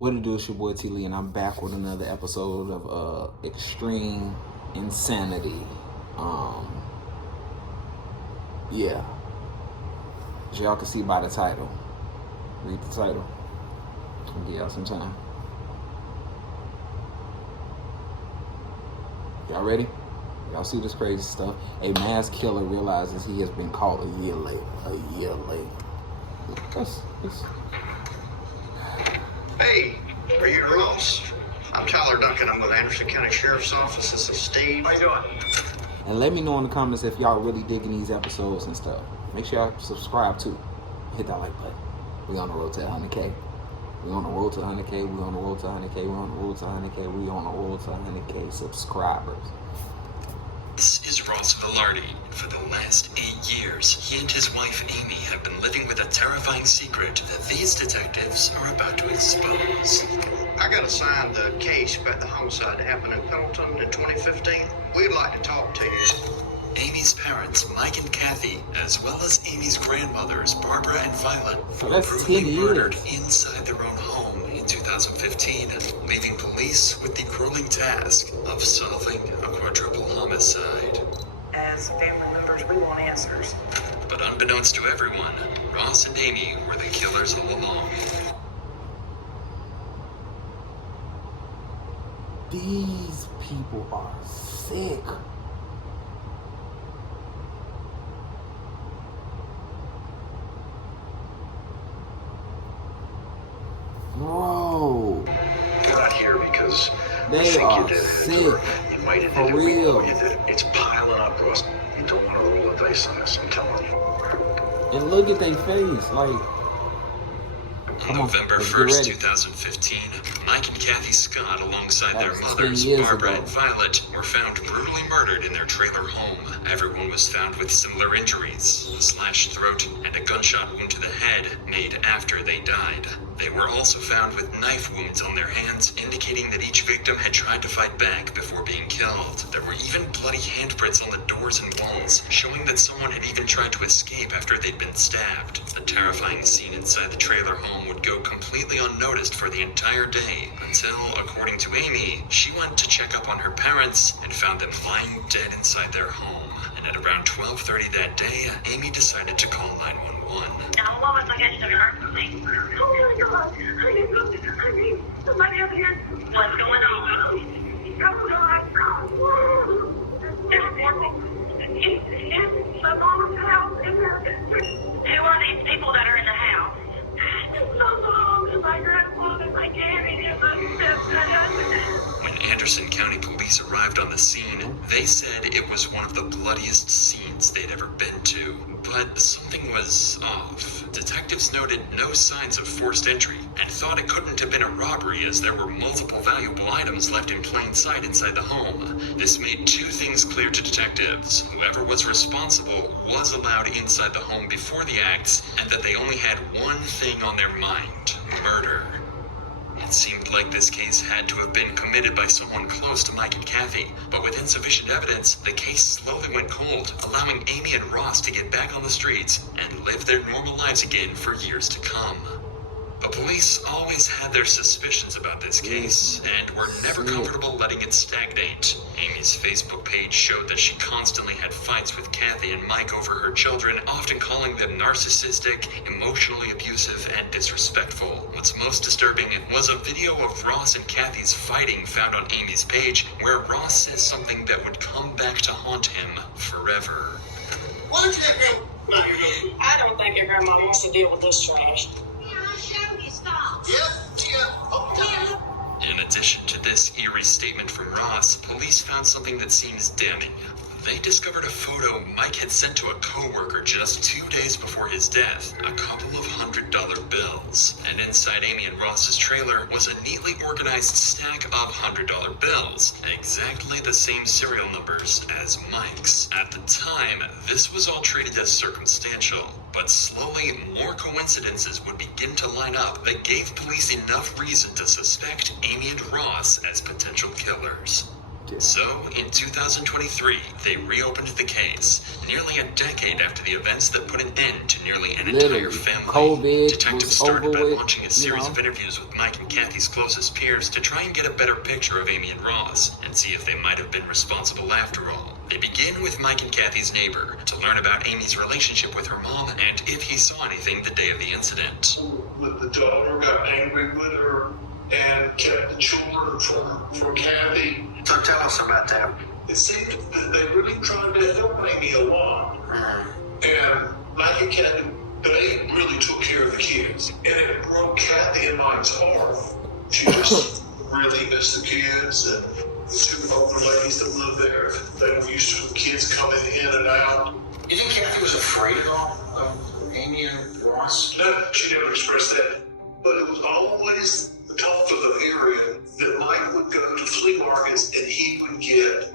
What it do, it's your boy T. Lee, and I'm back with another episode of Extreme Insanity. Yeah. As y'all can see by the title. Read the title. I'll give y'all some time. Y'all ready? Y'all see this crazy stuff? A mass killer realizes he has been caught a year late. Hey, are you Ross? I'm Tyler Duncan. I'm with Anderson County Sheriff's Office. This is Steve. How you doing? And let me know in the comments if y'all really digging these episodes and stuff. Make sure y'all subscribe too. Hit that like button. We on the road to 100K. We on the road to 100K. We on the road to 100K. We on the road to 100K. We on the road to 100K subscribers. This is Ross Velarde. For the last 8 years, he and his wife Amy have been living with a terrifying secret that these detectives are about to expose. I got assigned the case about the homicide that happened in Pendleton in 2015. We'd like to talk to you. Amy's parents, Mike and Kathy, as well as Amy's grandmothers, Barbara and Violet, So were that's brutally 10 murdered years. inside their own home in 2015, leaving police with the grueling task of solving a quadruple homicide. As family members, we want answers. But unbeknownst to everyone, Ross and Amy were the killers all along. These people are sick. Bro, They're not here because they think are you did it, sick. or you might have For did it, we real. know you did it. It's piling up, Ross. You don't want to roll the dice on this, I'm telling you. And look at their face, like. On Come on, November let's get 1st, ready. 2015, Mike and Kathy Scott, alongside That their was 10 mothers, years Barbara ago. and Violet, were found brutally murdered in their trailer home. Everyone was found with similar injuries, a slashed throat and a gunshot wound to the head made after they died. They were also found with knife wounds on their hands, indicating that each victim had tried to fight back before being killed. There were even bloody handprints on the doors and walls, showing that someone had even tried to escape after they'd been stabbed. The terrifying scene inside the trailer home would go completely unnoticed for the entire day, until, according to Amy, she went to check up on her parents and found them lying dead inside their home. And at around 12:30 that day, Amy decided to call 911. Now, what was I getting to her? Oh my God, I need somebody up here. What's going on? Oh God. It's the mom's house. Who are these people that are in the house? It's my mom and my grandmother and my Gabby and my stepdad. When Anderson County Police arrived on the scene, they said it was one of the bloodiest scenes they'd ever been to. But something was off. Detectives noted no signs of forced entry and thought it couldn't have been a robbery, as there were multiple valuable items left in plain sight inside the home. This made two things clear to detectives. Whoever was responsible was allowed inside the home before the acts, and that they only had one thing on their mind: murder. It seemed like this case had to have been committed by someone close to Mike and Kathy, but with insufficient evidence, the case slowly went cold, allowing Amy and Ross to get back on the streets and live their normal lives again for years to come. The police always had their suspicions about this case, and were never comfortable letting it stagnate. Amy's Facebook page showed that she constantly had fights with Kathy and Mike over her children, often calling them narcissistic, emotionally abusive, and disrespectful. What's most disturbing was a video of Ross and Kathy's fighting found on Amy's page, where Ross says something that would come back to haunt him forever. Why don't you let him? No, you're going I don't think your grandma wants to deal with this trash. In addition to this eerie statement from Ross, police found something that seems damning. They discovered a photo Mike had sent to a coworker just 2 days before his death, a couple of $100 bills. And inside Amy and Ross's trailer was a neatly organized stack of $100 bills, exactly the same serial numbers as Mike's. At the time, this was all treated as circumstantial, but slowly more coincidences would begin to line up that gave police enough reason to suspect Amy and Ross as potential killers. So, in 2023, they reopened the case, nearly a decade after the events that put an end to nearly an entire family. COVID Detectives was started over by with, launching a series of interviews with Mike and Kathy's closest peers to try and get a better picture of Amy and Ross, and see if they might have been responsible after all. They begin with Mike and Kathy's neighbor, to learn about Amy's relationship with her mom, and if he saw anything the day of the incident. With the daughter, got angry with her, and kept the children from Kathy. So tell us about that. It seemed that they really tried to help Amy a lot. And Mike and Kathy, they really took care of the kids. And it broke Kathy and Mike's heart. She just really missed the kids and the two older ladies that lived there. They were used to the kids coming in and out. You think Kathy was afraid at all of Amy and Ross? No, she never expressed that. But it was always the talk of the area that Mike would go to flea markets and he would get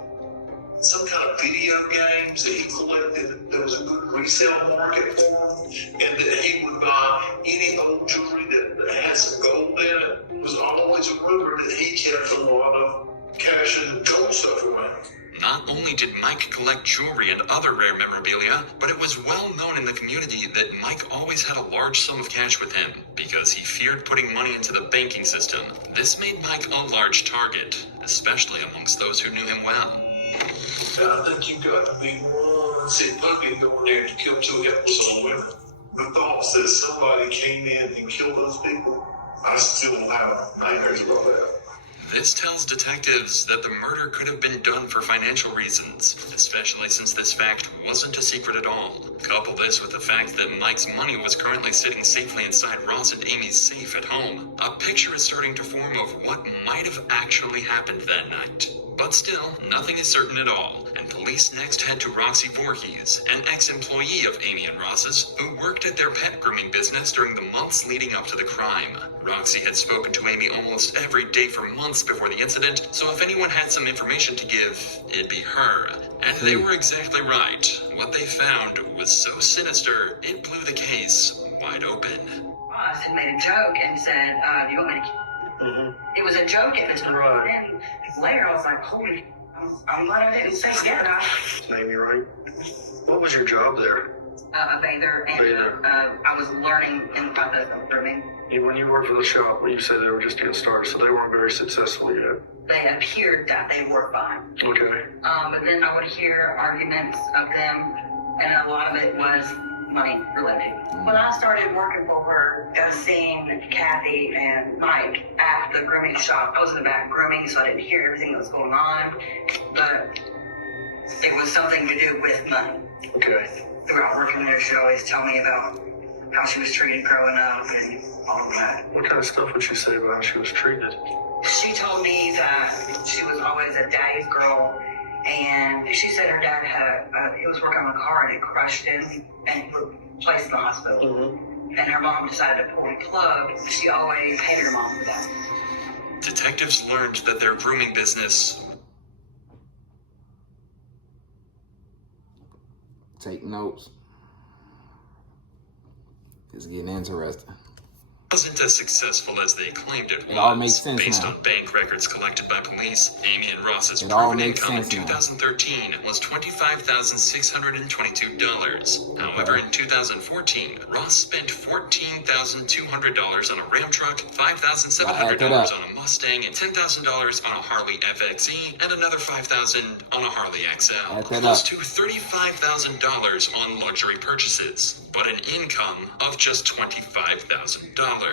some kind of video games that he collected. There was a good resale market for them, and that he would buy any old jewelry that had some gold in it. It was always a rumor that he kept a lot of cash and gold stuff around. Not only did Mike collect jewelry and other rare memorabilia, but it was well known in the community that Mike always had a large sum of cash with him because he feared putting money into the banking system. This made Mike a large target, especially amongst those who knew him well. I think you've got to be one sick puppy going there to kill two some women. The thoughts that somebody came in and killed those people, I still have nightmares about that. This tells detectives that the murder could have been done for financial reasons, especially since this fact wasn't a secret at all. Couple this with the fact that Mike's money was currently sitting safely inside Ross and Amy's safe at home. A picture is starting to form of what might have actually happened that night. But still, nothing is certain at all, and police next head to Roxy Voorhees, an ex-employee of Amy and Ross's, who worked at their pet grooming business during the months leading up to the crime. Roxy had spoken to Amy almost every day for months before the incident, so if anyone had some information to give, it'd be her. And they were exactly right. What they found was so sinister, it blew the case wide open. Ross had made a joke and said, you want me to... It was a joke at the time. Right. And then later I was like, holy, I'm glad I didn't say yeah. Amy, right? What was your job there? A bather, and Bather. I was learning in the process of grooming. When you worked for the shop, when you said they were just getting started, so they weren't very successful yet. They appeared that they were fine. Okay. But then I would hear arguments of them, and a lot of it was money related. When I started working for her, I was seeing Kathy and Mike at the grooming shop. I was in the back grooming, so I didn't hear everything that was going on, but it was something to do with money. Okay. Throughout working there, she'd always tell me about how she was treated growing up and all of that. What kind of stuff would she say about how she was treated? She told me that she was always a daddy's girl, and she said her dad he was working on a car and it crushed him and he was placed in the hospital. And her mom decided to pull the plug. She always hated her mom for that. Detectives learned that their grooming business Take notes. It's getting interesting. wasn't as successful as they claimed it was. It all makes sense Based now. on bank records collected by police, Amy and Ross's It all proven makes income in sense now. 2013 was $25,622. However, in 2014, Ross spent $14,200 on a Ram truck, $5,700 on a Mustang, and $10,000 on a Harley FXE, and another $5,000 on a Harley XL. Close to $35,000 on luxury purchases, but an income of just $25,000.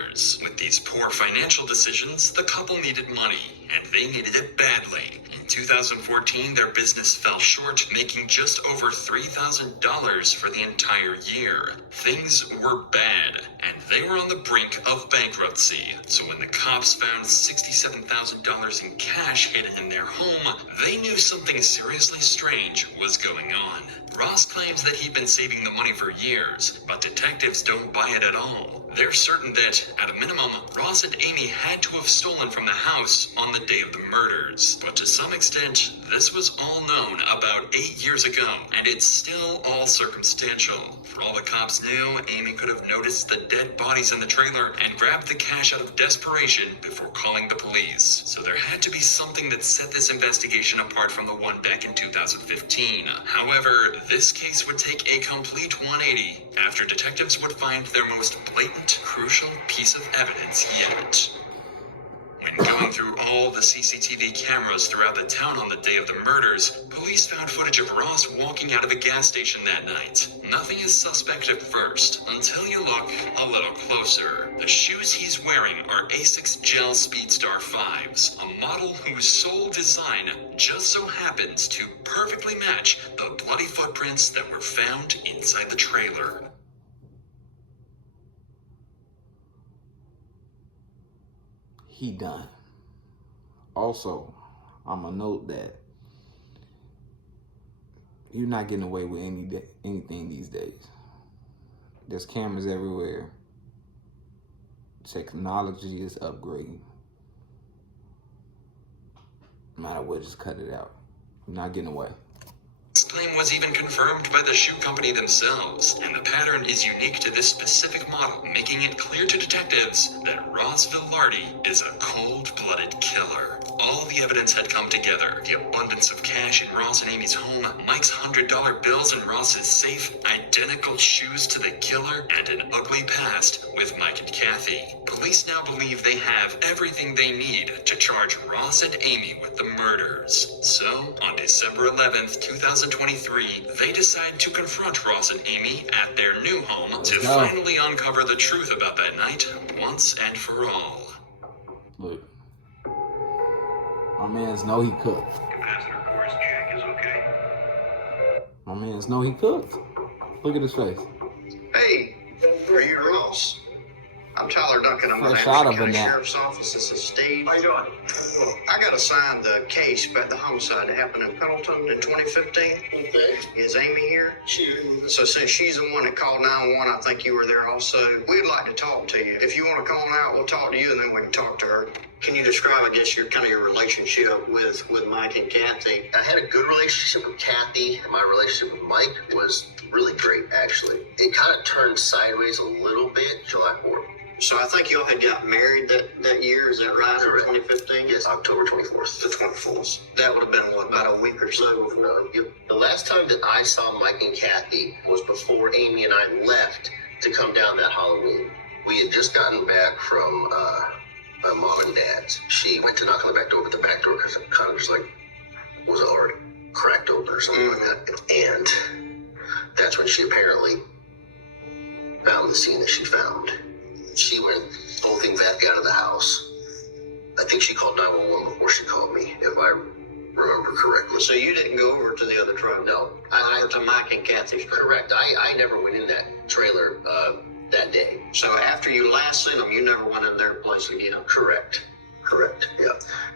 With these poor financial decisions, the couple needed money, and they needed it badly. In 2014, their business fell short, making just over $3,000 for the entire year. Things were bad, and they were on the brink of bankruptcy. So when the cops found $67,000 in cash hidden in their home, they knew something seriously strange was going on. Ross claims that he'd been saving the money for years, but detectives don't buy it at all. They're certain that, at a minimum, Ross and Amy had to have stolen from the house on the day of the murders. But to some extent, this was all known about 8 years ago, and it's still all circumstantial. For all the cops knew, Amy could have noticed the dead bodies in the trailer and grabbed the cash out of desperation before calling the police. So there had to be something that set this investigation apart from the one back in 2015. However, this case would take a complete 180 after detectives would find their most blatant, crucial piece of evidence yet. When going through all the CCTV cameras throughout the town on the day of the murders, police found footage of Ross walking out of a gas station that night. Nothing is suspect at first, until you look a little closer. The shoes he's wearing are Asics Gel Speedstar 5s, a model whose sole design just so happens to perfectly match the bloody footprints that were found inside the trailer. He done. Also, I'm gonna note that you're not getting away with anything these days. There's cameras everywhere. Technology is upgrading. No matter what, just cut it out. You're not getting away. This claim was even confirmed by the shoe company themselves, and the pattern is unique to this specific model, making it clear to detectives that Ross Velarde is a cold-blooded killer. All the evidence had come together. The abundance of cash in Ross and Amy's home, Mike's $100 bills in Ross's safe, identical shoes to the killer, and an ugly past with Mike and Kathy. Police now believe they have everything they need to charge Ross and Amy with the murders. So, on December 11th, 2023, they decide to confront Ross and Amy at their new home to finally uncover the truth about that night once and for all. Look, my mans know he cooked. Capacitor course check is okay. My mans know he cooked. Look at his face. Hey, are you Ross? I'm Tyler Duncan. I'm with Fresh the out of Anderson a County nap. Sheriff's Office. This is Steve. How you doing? I got assigned the case about the homicide that happened in Pendleton in 2015. Okay. Is Amy here? So since she's the one that called 911, I think you were there also. We'd like to talk to you. If you want to come on out, we'll talk to you and then we can talk to her. Can you describe, I guess, your relationship with Mike and Kathy? I had a good relationship with Kathy. My relationship with Mike was really great, actually. It kind of turned sideways a little bit July 4th. So I think y'all had got married that year, is that right? Correct. 2015? Yes, October 24th. The 24th. That would have been, what, about a week or so before? Yep. The last time that I saw Mike and Kathy was before Amy and I left to come down that Halloween. We had just gotten back from my mom and dad's. She went to knock on the back door, but the back door because it kind of just like was already cracked open or something like that. And that's when she apparently found the scene that she found. She went bolting back out of the house. I think she called 911 before she called me, if I remember correctly. So you didn't go over to the other trailer? No. Over to Mike and Kathy's trailer? Correct. I never went in that trailer that day. So after you last seen them, you never went in their place again? Correct. Yeah.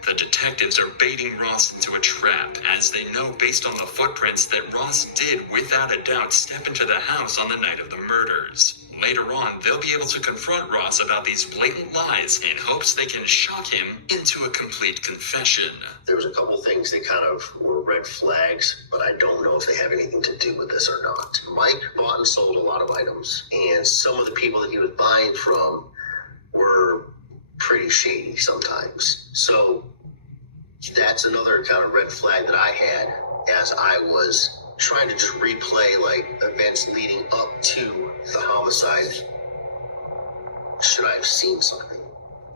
The detectives are baiting Ross into a trap, as they know based on the footprints that Ross did without a doubt step into the house on the night of the murders. Later on, they'll be able to confront Ross about these blatant lies in hopes they can shock him into a complete confession. There was a couple things that kind of were red flags, but I don't know if they have anything to do with this or not. Mike bought and sold a lot of items, and some of the people that he was buying from were pretty shady sometimes. So that's another kind of red flag that I had as I was trying to just replay like events leading up to the homicide. Should I have seen something?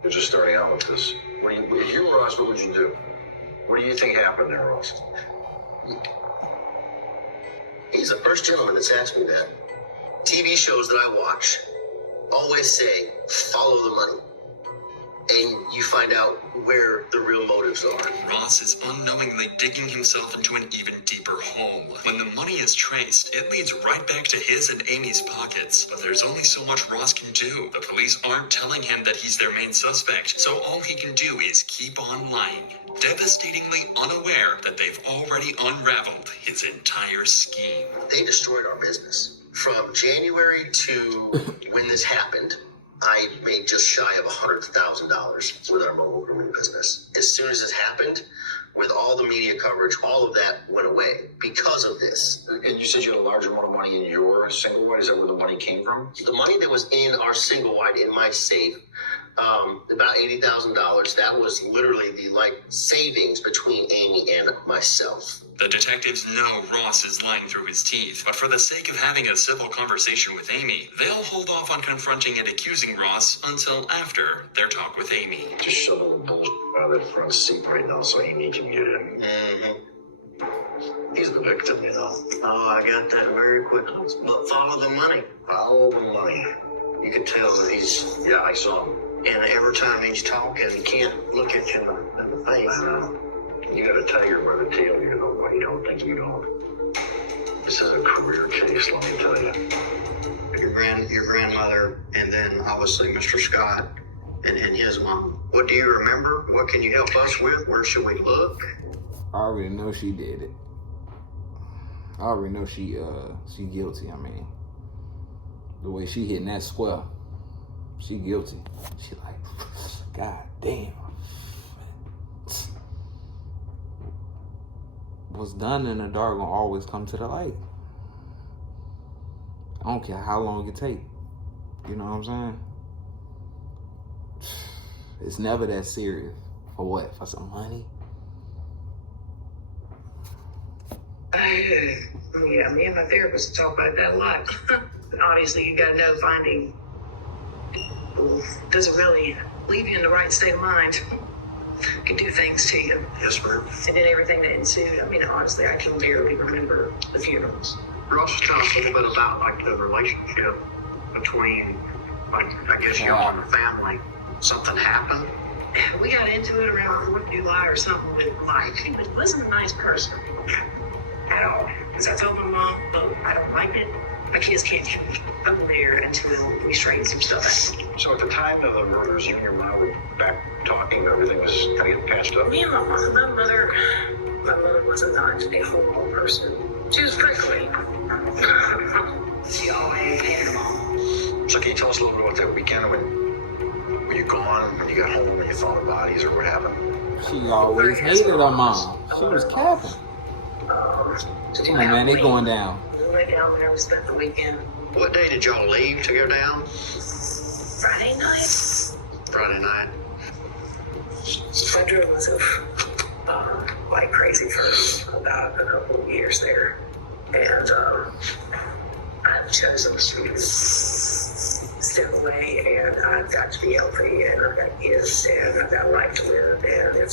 We're just starting out with this. When you Ross, what would you do? What do you think happened there, Ross? He's the first gentleman that's asked me that. TV shows that I watch always say, follow the money. and you find out where the real motives are. Ross is unknowingly digging himself into an even deeper hole. When the money is traced, it leads right back to his and Amy's pockets. But there's only so much Ross can do. The police aren't telling him that he's their main suspect, so all he can do is keep on lying, devastatingly unaware that they've already unraveled his entire scheme. They destroyed our business. From January to when this happened, I made just shy of $100,000 with our mobile grooming business. As soon as this happened, with all the media coverage, all of that went away because of this. And you said you had a large amount of money in your single wide. Is that where the money came from? The money that was in our single wide in my safe, about $80,000, that was literally the savings between Amy and myself. The detectives know Ross is lying through his teeth, but for the sake of having a civil conversation with Amy, they'll hold off on confronting and accusing Ross until after their talk with Amy. Just shove a little bullshit out of the front seat right now so Amy can get in. Mm-hmm. He's the victim, you know. Oh, I got that very quickly. But follow the money. Follow the money. You can tell that he's, Yeah, I saw him. and every time he's talking, he can't look at you in the face. I know. You got a tiger by the tail. You know why you don't think you don't. This is a career chase, let me tell you. Your grandmother, and then obviously Mr. Scott and his mom. What do you remember? What can you help us with? Where should we look? I already know she did it. I already know she guilty. I mean, the way she hitting that square, she guilty. She like, God damn. What's done in the dark gonna always come to the light. I don't care how long it take. You know what I'm saying? It's never that serious. For what? For some money? Yeah, me and my therapist talk about that a lot. And obviously, you gotta know finding doesn't really leave you in the right state of mind. Can do things to you. Yes, ma'am. And then everything that ensued. I mean, honestly, I can barely remember the funerals. Ross, tell us a little bit about the relationship between, I guess you and the family. Something happened. We got into it around 4th of July or something with Mike. He wasn't a nice person at all. Because I told my mom, look, I don't like it. My kids can't come there until we straighten some stuff out. So at the time of the murders, you and your mom were back talking, everything was kind of getting patched up? Me and my mother was not a horrible person. She was prickly. She always hated them all. So can you tell us a little bit about that weekend when you gone, when you got home, when you found the bodies, or what happened? She always hated her mom. She was capping. Come on, man, they going down. We went down there, we spent the weekend. What day did y'all leave to go down? Friday night. Friday night. I drove myself like crazy for about a couple of years there. And I've chosen to step away, and I've got to be healthy, and I've got kids, and I've got life to live, and if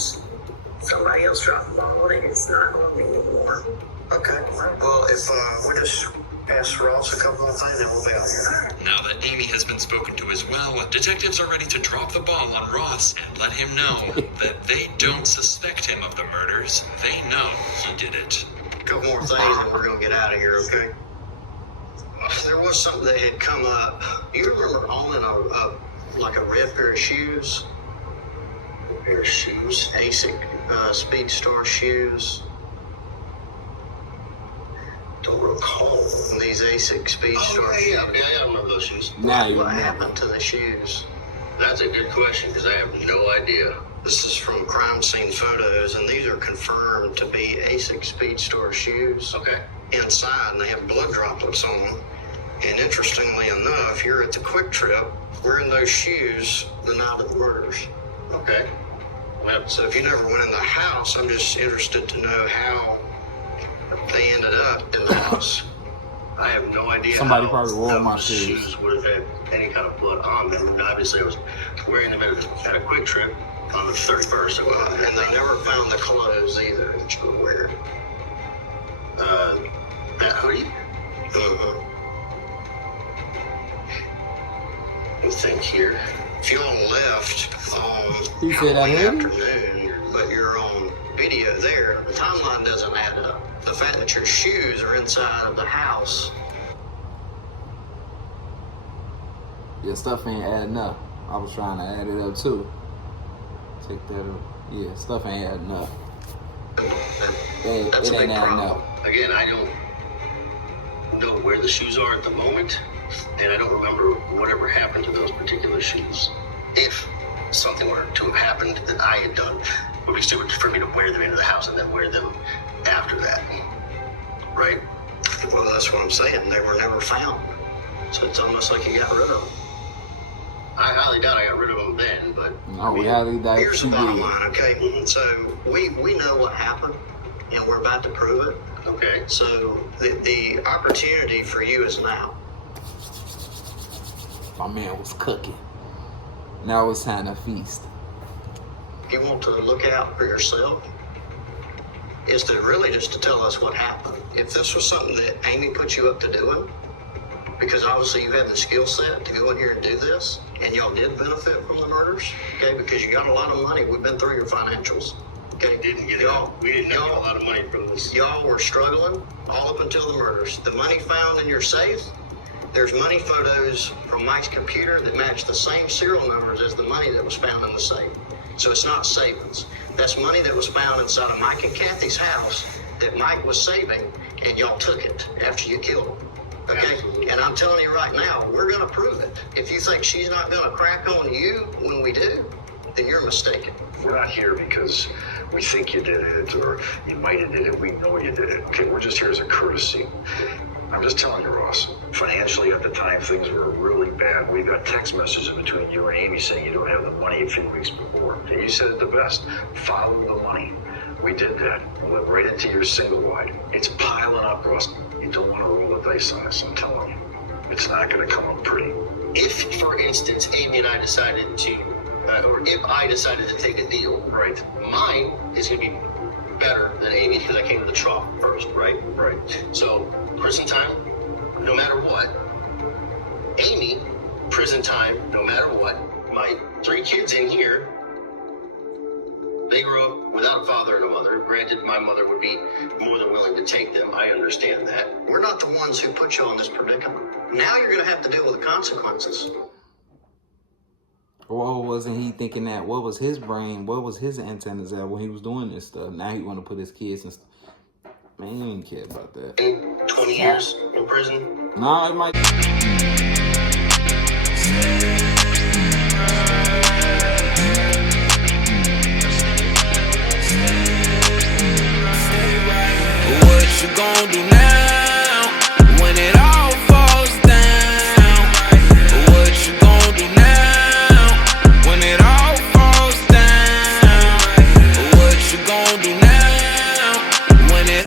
somebody else dropped the ball, and it's not on me anymore. Okay. Well, if we just ask Ross a couple more things, then we'll be out here. Now that Amy has been spoken to as well, detectives are ready to drop the ball on Ross and let him know that they don't suspect him of the murders. They know he did it. A couple more things, and we're going to get out of here, okay? There was something that had come up. Do you remember owning a red pair of shoes? A pair of shoes? ASIC Speed Star shoes. Don't recall these ASIC Speed Star shoes. Yeah, I remember those shoes. Now you What remember. happened to the shoes? That's a good question because I have no idea. This is from crime scene photos, and these are confirmed to be ASIC Speed Star shoes. Okay. Inside, and they have blood droplets on them. And interestingly enough, you're at the Quick Trip wearing those shoes the night of the murders. Okay. Well, So if you never went in the house, I'm just interested to know how they ended up in the house. I have no idea. Somebody how probably wore my those shoes. would have had any kind of blood on them. And obviously, I was wearing them at a Quick Trip on the 31st. Well, and they never found the clothes either that you were wearing. That hoodie. Uh-huh. Let me think here. If you all left on He said I Halloween heard him. afternoon, but you're on video there, the timeline doesn't add up. The fact that your shoes are inside of the house. Yeah, stuff ain't adding up. I was trying to add it up too. Take that up. Yeah, stuff ain't adding up. That's It a ain't big adding problem. up. Again, I don't know where the shoes are at the moment, and I don't remember whatever happened to those particular shoes. If something were to have happened that I had done, it would be stupid for me to wear them into the house and then wear them after that, right? Well, that's what I'm saying. They were never found. So it's almost like you got rid of them. I highly doubt I got rid of them then, but No, we highly doubt Here's you the bottom did. line, okay? So we know what happened, and we're about to prove it. okay. So the opportunity for you is now. My man was cooking. Now it's time to feast. If you want to look out for yourself, is to really just to tell us what happened. If this was something that Amy put you up to doing, because obviously you have the skill set to go in here and do this, and y'all did benefit from the murders, okay? Because you got a lot of money. We've been through your financials, okay? We didn't get a lot of money from this. Y'all were struggling all up until the murders. The money found in your safe, there's money photos from Mike's computer that match the same serial numbers as the money that was found in the safe. So it's not savings. That's money that was found inside of Mike and Kathy's house that Mike was saving, and y'all took it after you killed him. Okay? And I'm telling you right now, we're going to prove it. If you think she's not going to crack on you when we do, then you're mistaken. We're not here because we think you did it or you might have did it. We know you did it. Okay, we're just here as a courtesy. I'm just telling you, Ross, financially at the time, things were really bad. We got text messages between you and Amy saying you don't have the money a few weeks before. And you said it the best, follow the money. We did that. We went right into your single wide. It's piling up, Ross. You don't want to roll the dice on this, I'm telling you. It's not going to come up pretty. If, for instance, Amy and I decided to, or if I decided to take a deal, Right. mine is going to be better than Amy because I came to the trough first, right? Right. So, prison time, no matter what. Amy, prison time, no matter what. My 3 kids in here, they grew up without a father and a mother. Granted, my mother would be more than willing to take them. I understand that. We're not the ones who put you on this predicament. Now you're going to have to deal with the consequences. Or wasn't he thinking that? What was his brain? What was his antennas at when he was doing this stuff? Now he want to put his kids and stuff. Man, he didn't care about that. 20 years in prison. Nah, it might. What you gonna do now?